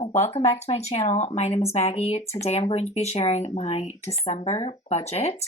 Welcome back to my channel. My name is Maggie. Today I'm going to be sharing my December budget.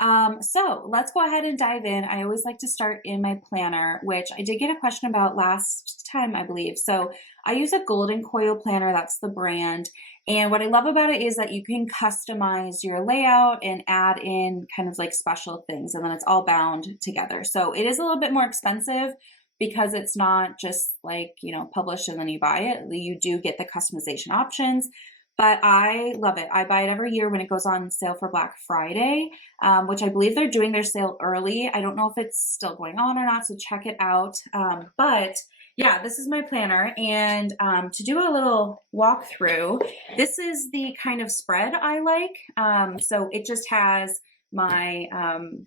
So let's go ahead and dive in. I always like to start in my planner, which I did get a question about last time, I believe. So I use a Golden Coil planner, that's the brand. And what I love about it is that you can customize your layout and add in kind of like special things, and then it's all bound together. So it is a little bit more expensive, because it's not just like, publish and then you buy it. You do get the customization options, but I love it. I buy it every year when it goes on sale for Black Friday, which I believe they're doing their sale early. I don't know if it's still going on or not, so check it out. But yeah, this is my planner, and to do a little walkthrough, this is the kind of spread I like. So it just has my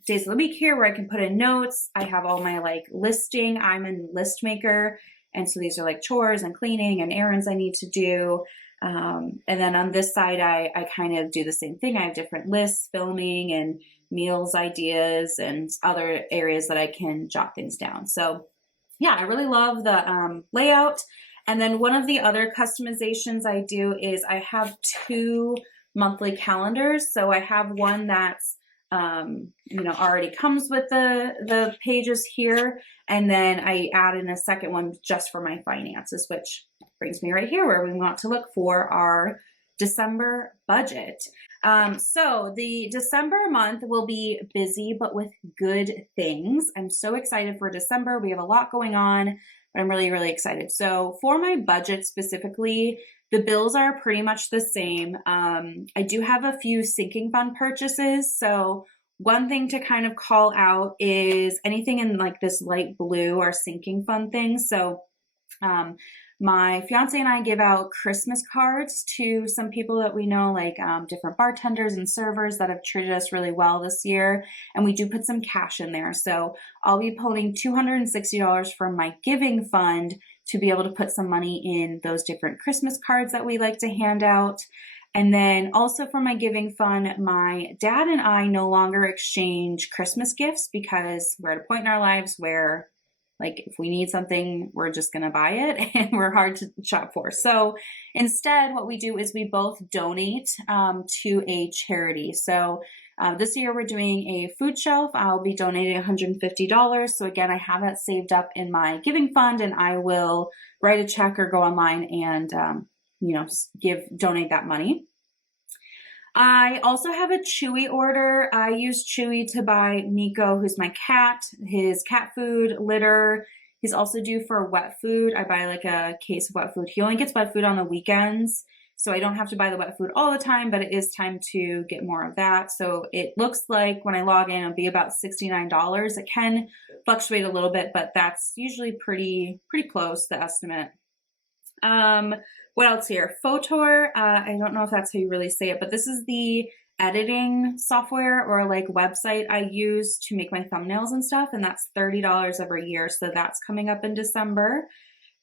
days of the week here where I can put in notes. I have all my like listing. I'm in list maker, and so these are like chores and cleaning and errands I need to do. And then on this side, I kind of do the same thing. I have different lists, filming and meals ideas and other areas that I can jot things down. So yeah, I really love the layout. And then one of the other customizations I do is I have two monthly calendars. So I have one that's already comes with the pages here. And then I add in a second one just for my finances, which brings me right here where we want to look for our December budget. So the December month will be busy, but with good things. I'm so excited for December. We have a lot going on, but I'm really, really excited. So for my budget specifically, the bills are pretty much the same. I do have a few sinking fund purchases. So one thing to kind of call out is anything in like this light blue are sinking fund things. So my fiance and I give out Christmas cards to some people that we know, like different bartenders and servers that have treated us really well this year. And we do put some cash in there. So I'll be pulling $260 from my giving fund to be able to put some money in those different Christmas cards that we like to hand out. And then also for my giving fund, my dad and I no longer exchange Christmas gifts because we're at a point in our lives where, like, if we need something, we're just going to buy it, and we're hard to shop for. So instead, what we do is we both donate to a charity. So this year we're doing a food shelf. I'll be donating $150. So again, I have that saved up in my giving fund, and I will write a check or go online and donate that money. I also have a Chewy order. I use Chewy to buy Nico, who's my cat, his cat food, litter. He's also due for wet food. I buy like a case of wet food. He only gets wet food on the weekends, so I don't have to buy the wet food all the time, but it is time to get more of that. So it looks like when I log in, it'll be about $69. It can fluctuate a little bit, but that's usually pretty close, the estimate. What else here? Photor. I don't know if that's how you really say it, but this is the editing software or like website I use to make my thumbnails and stuff. And that's $30 every year. So that's coming up in December.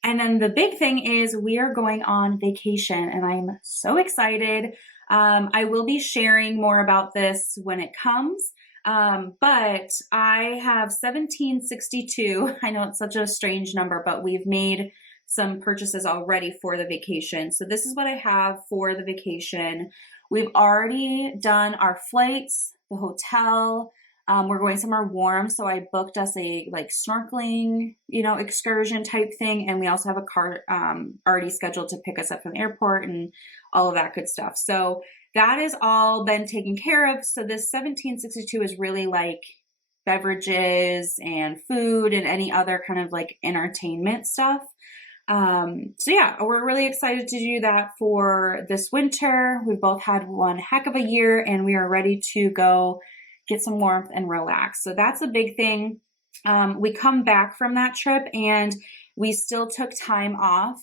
And then the big thing is we are going on vacation, and I'm so excited. I will be sharing more about this when it comes. But I have 1762. I know it's such a strange number, but we've made some purchases already for the vacation. So this is what I have for the vacation. We've already done our flights, the hotel. We're going somewhere warm, so I booked us a like snorkeling, excursion type thing, and we also have a car already scheduled to pick us up from the airport and all of that good stuff. So that is all been taken care of. So this 1762 is really like beverages and food and any other kind of like entertainment stuff. So yeah, we're really excited to do that for this winter. We've both had one heck of a year, and we are ready to go get some warmth and relax. So that's a big thing. We come back from that trip, and we still took time off,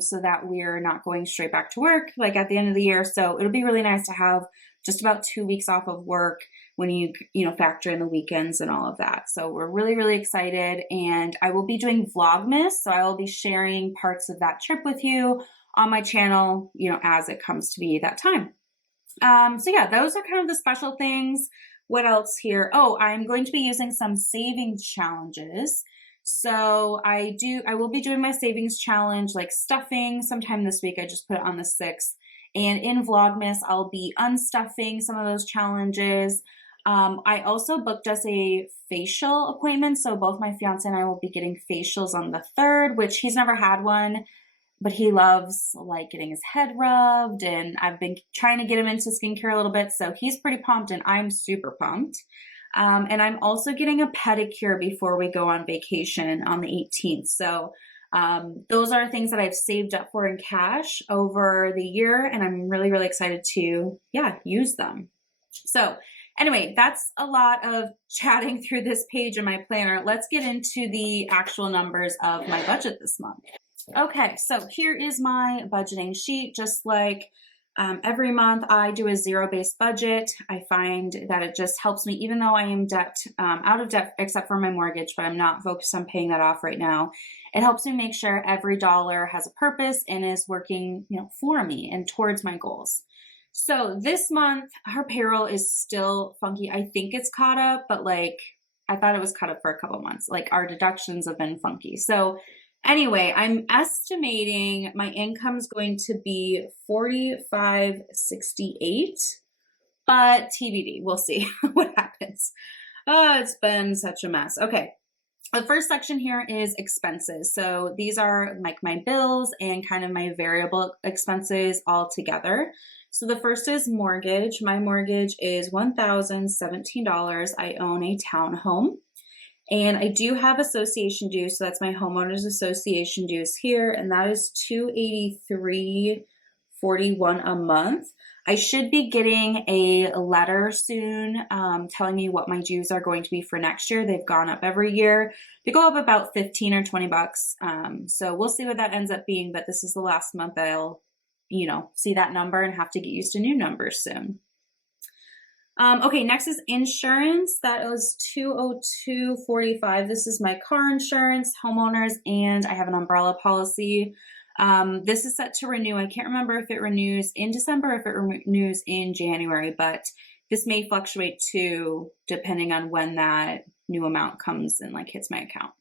so that we're not going straight back to work like at the end of the year. So it'll be really nice to have just about 2 weeks off of work when you factor in the weekends and all of that. So we're really, really excited, and I will be doing Vlogmas. So I will be sharing parts of that trip with you on my channel, as it comes to be that time. So yeah, those are kind of the special things. What else here? Oh, I'm going to be using some savings challenges. So I will be doing my savings challenge, like stuffing sometime this week. I just put it on the 6th. And in Vlogmas, I'll be unstuffing some of those challenges. I also booked us a facial appointment. So both my fiance and I will be getting facials on the 3rd, which he's never had one, but he loves like getting his head rubbed, and I've been trying to get him into skincare a little bit. So he's pretty pumped and I'm super pumped. And I'm also getting a pedicure before we go on vacation on the 18th. So those are things that I've saved up for in cash over the year, and I'm really, really excited to, use them. So anyway, that's a lot of chatting through this page in my planner. Let's get into the actual numbers of my budget this month. Okay, so here is my budgeting sheet. Just like every month, I do a zero-based budget. I find that it just helps me, even though I am out of debt, except for my mortgage, but I'm not focused on paying that off right now. It helps me make sure every dollar has a purpose and is working, for me and towards my goals. So this month, our payroll is still funky. I think it's caught up, but like I thought it was caught up for a couple months. Like our deductions have been funky. So anyway, I'm estimating my income is going to be $45.68, but TBD, we'll see what happens. Oh, it's been such a mess. Okay. The first section here is expenses. So these are like my bills and kind of my variable expenses all together. So the first is mortgage. My mortgage is $1,017. I own a townhome. And I do have association dues, so that's my homeowners association dues here, and that is $283.41 a month. I should be getting a letter soon telling me what my dues are going to be for next year. They've gone up every year. They go up about 15 or 20 bucks. So we'll see what that ends up being, but this is the last month I'll, see that number and have to get used to new numbers soon. Okay, next is insurance. That was $202.45. This is my car insurance, homeowners, and I have an umbrella policy. This is set to renew. I can't remember if it renews in December or if it renews in January, but this may fluctuate too, depending on when that new amount comes and like hits my account.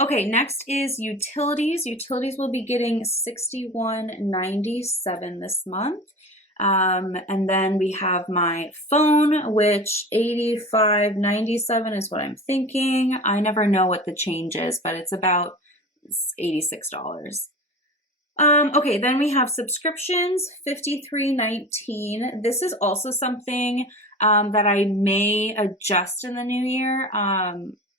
Okay, next is utilities. Utilities will be getting $61.97 this month. And then we have my phone, which $85.97 is what I'm thinking. I never know what the change is, but it's about $86. Okay, then we have subscriptions, $53.19. This is also something that I may adjust in the new year.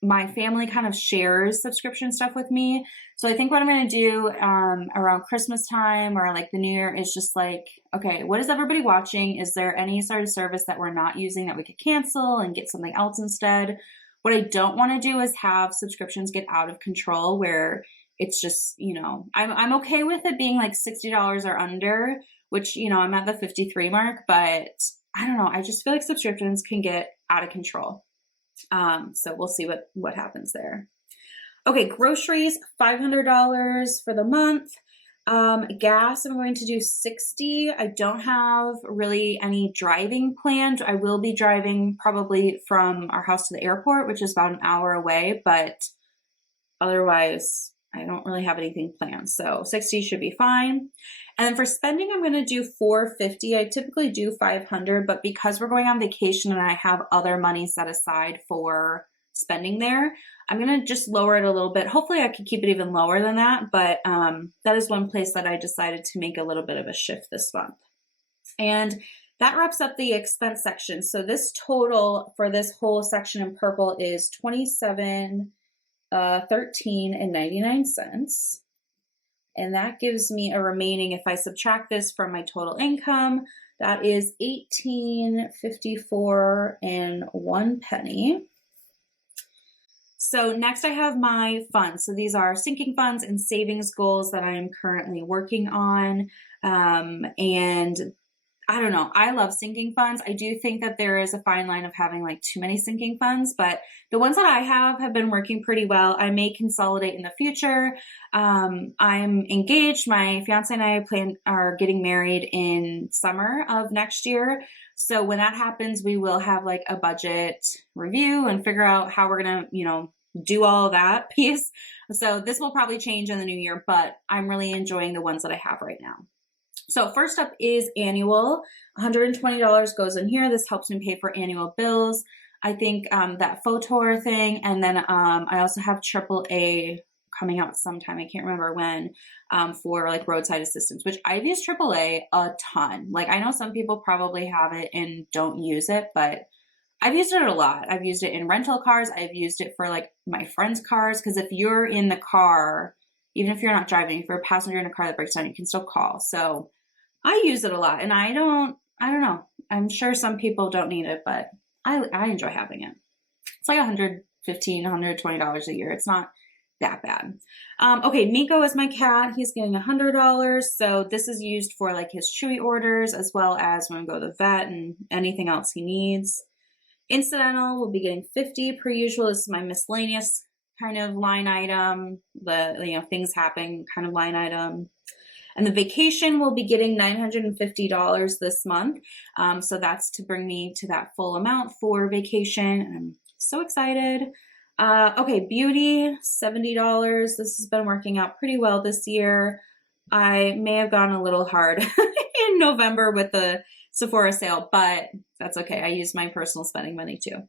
My family kind of shares subscription stuff with me. So I think what I'm going to do around Christmas time or like the new year is just like, okay, what is everybody watching? Is there any sort of service that we're not using that we could cancel and get something else instead? What I don't want to do is have subscriptions get out of control where it's just, I'm okay with it being like $60 or under, which, I'm at the 53 mark, but I don't know. I just feel like subscriptions can get out of control. So we'll see what happens there. Okay, groceries, $500 for the month. Gas, I'm going to do 60. I don't have really any driving planned. I will be driving probably from our house to the airport, which is about an hour away, but otherwise I don't really have anything planned. So 60 should be fine. And then for spending, I'm going to do $450. I typically do $500, but because we're going on vacation and I have other money set aside for spending there, I'm going to just lower it a little bit. Hopefully I could keep it even lower than that, but that is one place that I decided to make a little bit of a shift this month. And that wraps up the expense section. So this total for this whole section in purple is $27.13.99. And that gives me a remaining, if I subtract this from my total income, that is $18.54.01. So next I have my funds. So these are sinking funds and savings goals that I am currently working on. And I don't know. I love sinking funds. I do think that there is a fine line of having like too many sinking funds, but the ones that I have been working pretty well. I may consolidate in the future. I'm engaged. My fiance and I are getting married in summer of next year. So when that happens, we will have like a budget review and figure out how we're going to, do all of that piece. So this will probably change in the new year, but I'm really enjoying the ones that I have right now. So first up is annual. $120 goes in here. This helps me pay for annual bills. I think that Photor thing, and then I also have AAA coming out sometime. I can't remember when, for like roadside assistance, which I've used AAA a ton. Like I know some people probably have it and don't use it, but I've used it a lot. I've used it in rental cars. I've used it for like my friends' cars. Because if you're in the car, even if you're not driving, if you're a passenger in a car that breaks down, you can still call. So I use it a lot, and I don't know. I'm sure some people don't need it, but I enjoy having it. It's like $115, $120 a year. It's not that bad. Okay, Miko is my cat. He's getting $100. So this is used for like his chewy orders, as well as when we go to the vet and anything else he needs. Incidental will be getting $50 per usual. This is my miscellaneous kind of line item, the things happen kind of line item. And the vacation will be getting $950 this month. So that's to bring me to that full amount for vacation. I'm so excited. Okay, beauty, $70. This has been working out pretty well this year. I may have gone a little hard in November with the Sephora sale, but that's okay. I use my personal spending money too.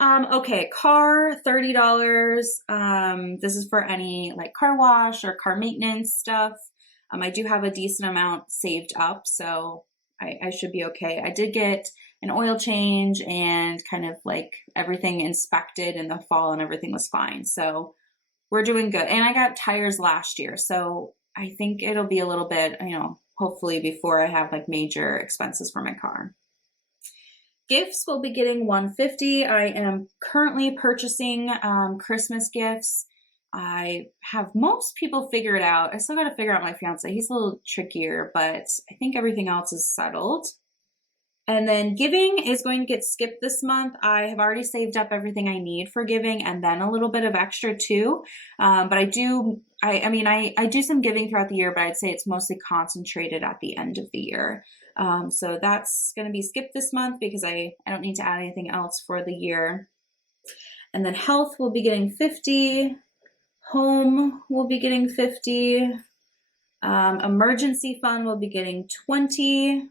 Okay, car, $30. This is for any like car wash or car maintenance stuff. I do have a decent amount saved up, so I should be okay. I did get an oil change and kind of like everything inspected in the fall, and everything was fine. So we're doing good. And I got tires last year, so I think it'll be a little bit, hopefully before I have like major expenses for my car. Gifts will be getting $150. I am currently purchasing Christmas gifts. I have most people figured out. I still got to figure out my fiance. He's a little trickier, but I think everything else is settled. And then giving is going to get skipped this month. I have already saved up everything I need for giving, and then a little bit of extra too. But I do some giving throughout the year, but I'd say it's mostly concentrated at the end of the year. So that's going to be skipped this month because I don't need to add anything else for the year. And then health will be getting $50. Home will be getting $50. Emergency fund will be getting $20.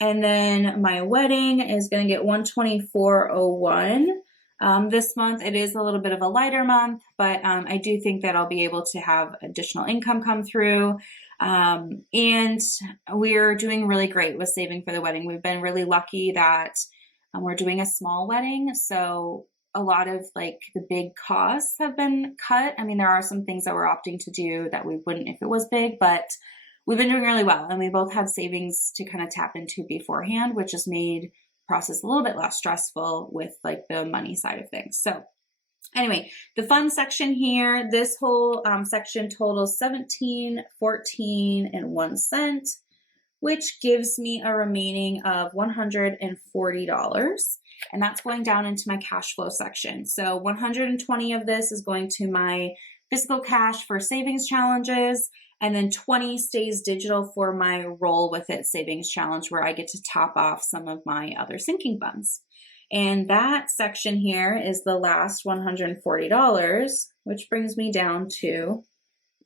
And then my wedding is going to get $124.01. This month it is a little bit of a lighter month, but I do think that I'll be able to have additional income come through. And we're doing really great with saving for the wedding. We've been really lucky that we're doing a small wedding, so a lot of like the big costs have been cut. I mean, there are some things that we're opting to do that we wouldn't if it was big, but we've been doing really well. And we both have savings to kind of tap into beforehand, which has made the process a little bit less stressful with like the money side of things. So anyway, the fun section here, this whole section totals $17.14 which gives me a remaining of $140. And that's going down into my cash flow section. So 120 of this is going to my physical cash for savings challenges, and then 20 stays digital for my roll with it savings challenge, where I get to top off some of my other sinking funds. And that section here is the last $140, which brings me down to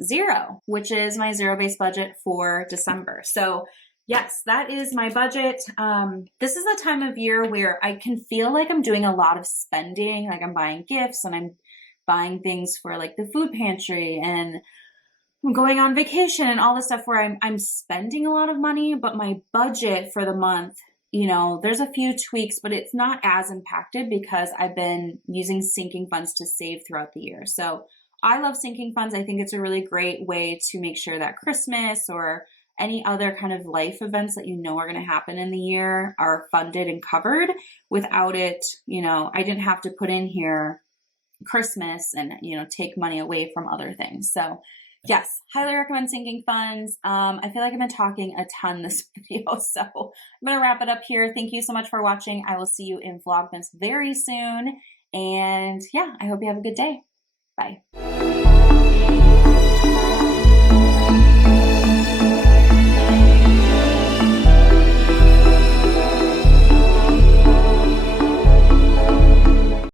zero, which is my zero-based budget for December. So yes, that is my budget. This is the time of year where I can feel like I'm doing a lot of spending, like I'm buying gifts and I'm buying things for like the food pantry, and I'm going on vacation and all this stuff where I'm spending a lot of money, but my budget for the month, there's a few tweaks, but it's not as impacted because I've been using sinking funds to save throughout the year. So I love sinking funds. I think it's a really great way to make sure that Christmas or any other kind of life events that are going to happen in the year are funded and covered. Without it, I didn't have to put in here Christmas and, take money away from other things. So yes, highly recommend sinking funds. I feel like I've been talking a ton this video, so I'm going to wrap it up here. Thank you so much for watching. I will see you in Vlogmas very soon. And yeah, I hope you have a good day. Bye.